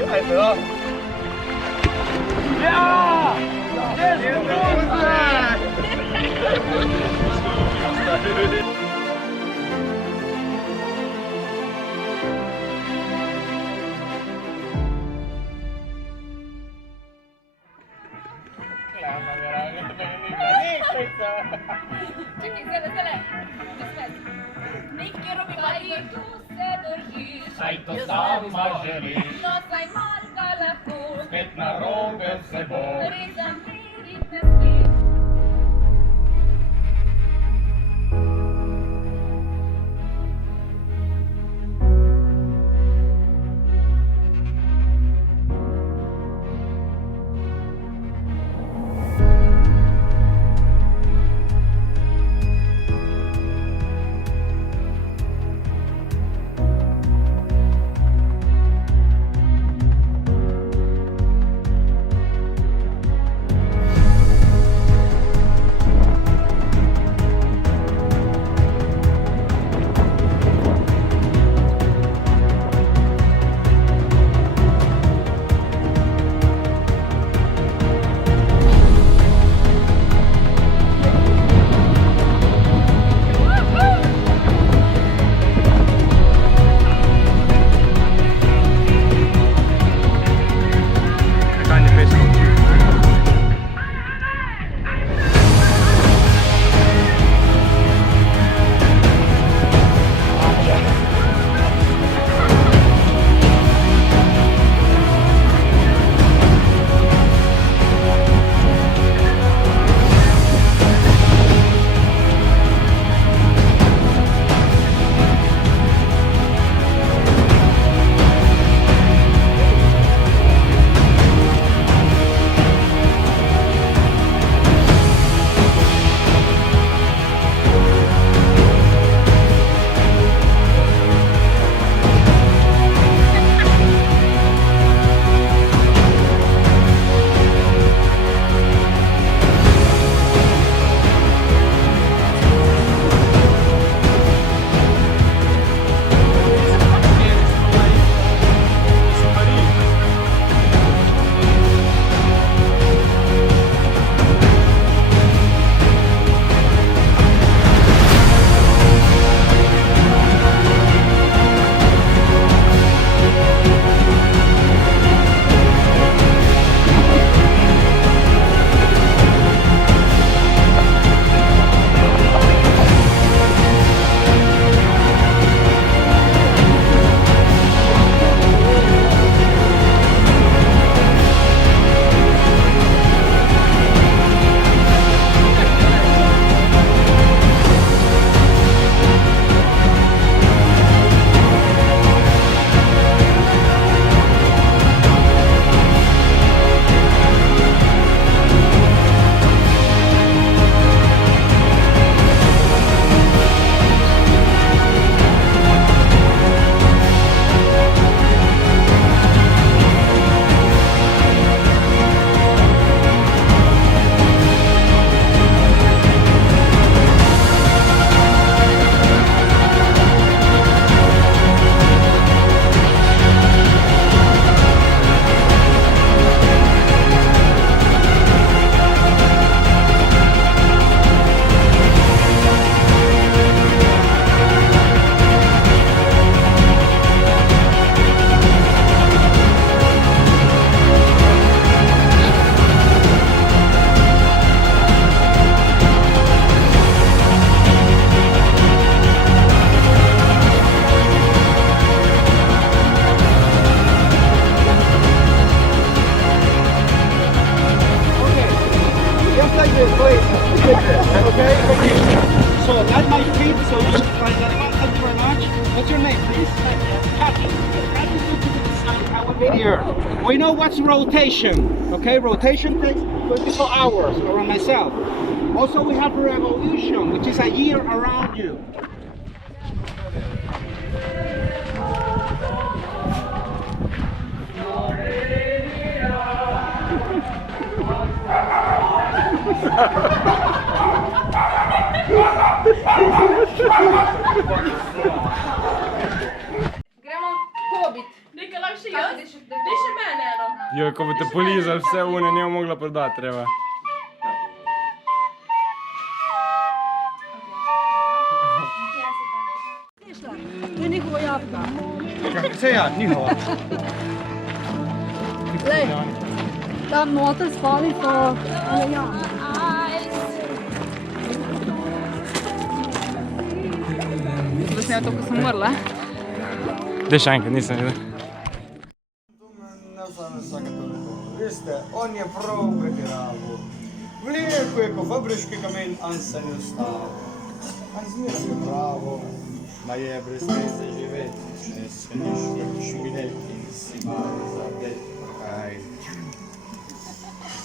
Also. Ja! Čekaj, zele. Nikjer obivali tu se držiš. Saj to sama želiš, No, saj malka lahko. spet narobe se bo. Res zameriti ne smeš. Okay, thank you. So that's my feet, so you should try that one. Thank you very much. What's your name, please? Kathy. Here. We know what's rotation. Okay, rotation takes 24 hours around myself. Also, we have revolution, which is a year around you. Gremo Hobbit. Nekaj lahko še Kaj jaz? ideš? Piše mene eno. Jo, ko boste polizali vse une, ne bo mogla prodati, treba. To je njihova jabuka. Vse ja, njihova. Lej, tam noter spali so alejani. Da sem ja to, ko sem umrla. Daj še enkrat, nisem videl. Ne znam vsake toliko. Veste, on je prav pretiraval. Vlekel je ko fabriški kamen, an se ni ustavil. An zmeraj je pravo, ma je brez veze živeti. Če se niš šmineti in si mali zadet. Kaj?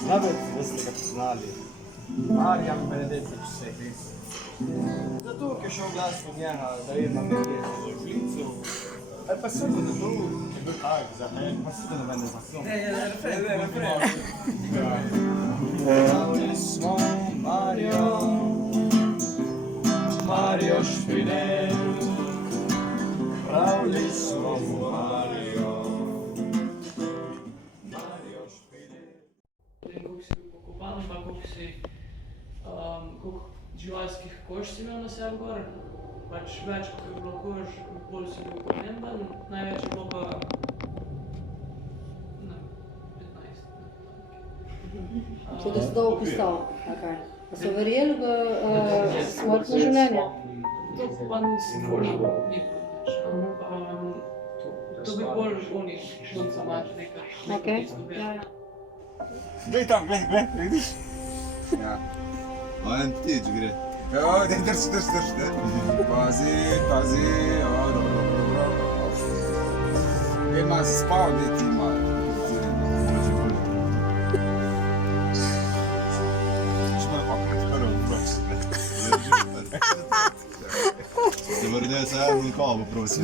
Znabec, da ste ga poznali. Marjan Benedetič se je zato, ker je šel glas od njega, da je na medije za žlico. Ali pa se bo da to, je bil tak, za hej, pa se to ne vende za slom. Pravili smo Mario Špinel. Pravili smo Mario Špinel. Koliko si bil pokopan, pa koliko živalskih kož si imel na sebi gor. Pač več, kot je bilo kož, bolj si bil pomemben, največ je bilo pa, ne, 15. To, da si to opisal, kaj? Pa so verjeli v smrtno življenje? To pa nisem ni to bi bolj onih šunca mač nekaj. Okej, ja, ja. Glej tam, glej, vidiš? Ja. En ptič gre. Ja, drži. Pazi, dobro. Ima spal, ne ti ima. Šmo pa prvo prosim. Se vrde se, nikomu prosim.